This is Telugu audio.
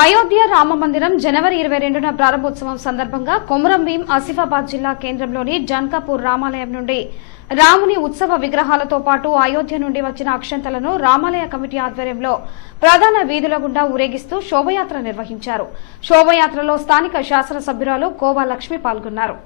అయోధ్య రామ మందిరం జనవరి 22న ప్రారంభోత్సవం సందర్భంగా కొమరం భీం ఆసిఫాబాద్ జిల్లా కేంద్రంలోని జన్కాపూర్ రామాలయం నుండి రాముని ఉత్సవ విగ్రహాలతో పాటు అయోధ్య నుండి వచ్చిన అక్షంతలను రామాలయ కమిటీ ఆధ్వర్యంలో ప్రధాన వీధుల గుండా ఊరేగిస్తూ శోభయాత్ర నిర్వహించారు. శోభయాత్రలో స్థానిక శాసనసభ్యురాలు కోవా లక్ష్మి పాల్గొన్నారు.